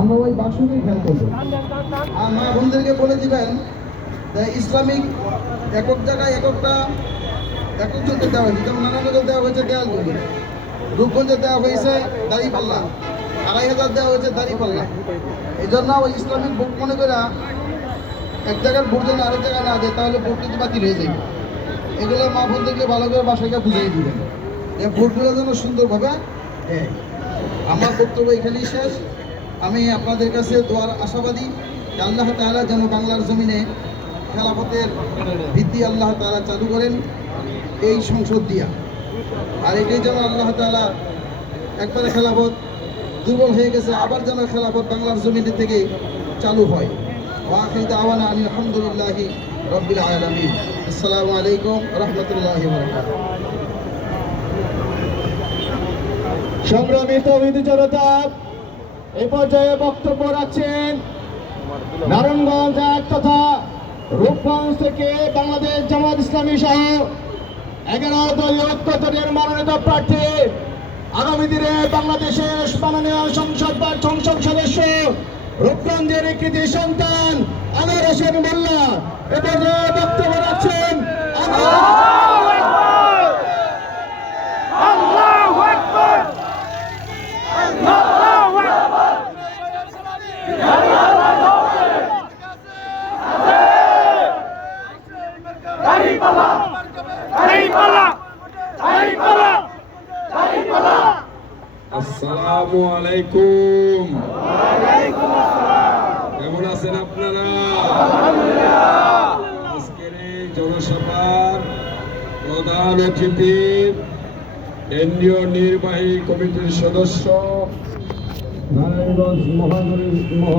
আমরা ওই বাক্সকে খেয়াল করবো। আর মা বোনদেরকে বলে দিবেন যে ইসলামিক একক জায়গায় এককজনকে দেওয়া হয়েছে, যেমন নারায়ণগঞ্জে দেওয়া হয়েছে দেয়ালগুলি, রূপগঞ্জে দেওয়া হয়েছে দাঁড়িপাল্লা, 2500 দেওয়া হয়েছে দাঁড়িপাল্লা। এই জন্য ওই ইসলামিক ভোট মনে করে এক জায়গার ভোট যেন আরেক জায়গায় না যায়, তাহলে ভোট কিন্তু বাতিল হয়ে যাবে। এগুলো মা বোনদেরকে ভালো করে বাসাকে বুঝিয়ে দিবেন যে ভোটগুলো যেন সুন্দরভাবে দেয়। আমার বক্তব্য এখানেই শেষ। আমি আপনাদের কাছে দোয়ার আশাবাদী যে আল্লাহ তাআলা যেন বাংলার জমিনে খেলাফতের ভিত্তি আল্লাহ তাআলা চালু করেন এই সংসদ দিয়া। আর এটাই যেন আল্লাহ তাআলা একবারে খেলাফত দুর্বল হয়ে গেছে, আবার যেন খেলাফত বাংলার জমিনে থেকে চালু হয়। ওয়া আখিরু দাওয়ানা আলহামদুলিল্লাহি রাব্বিল আলামিন। আসসালামু আলাইকুম রাহমাতুল্লাহি ওয়া বারাকাতুহু। সংগ্রামিত বিধি জনতা, এই পর্যায়ে বক্তব্য রাখছেন নারায়ণগঞ্জ এক তথা রূপগঞ্জ থেকে বাংলাদেশ জামাত ইসলামী সহ 11 দলীয় ঐক্যজোটের মনোনীত প্রার্থী, আগামী দিনে বাংলাদেশের মাননীয় সংসদ সদস্য, রূপগঞ্জের কৃতি সন্তান আনোয়ার হোসেন মোল্লা এ পর্যায়ে বক্তব্য রাখছেন। আসসালামু আলাইকুম। কেমন আছেন আপনারা? আজকের এই জনসভার প্রধান অতিথি কেন্দ্রীয় নির্বাহী কমিটির সদস্য নারায়ণগঞ্জ মহানগরী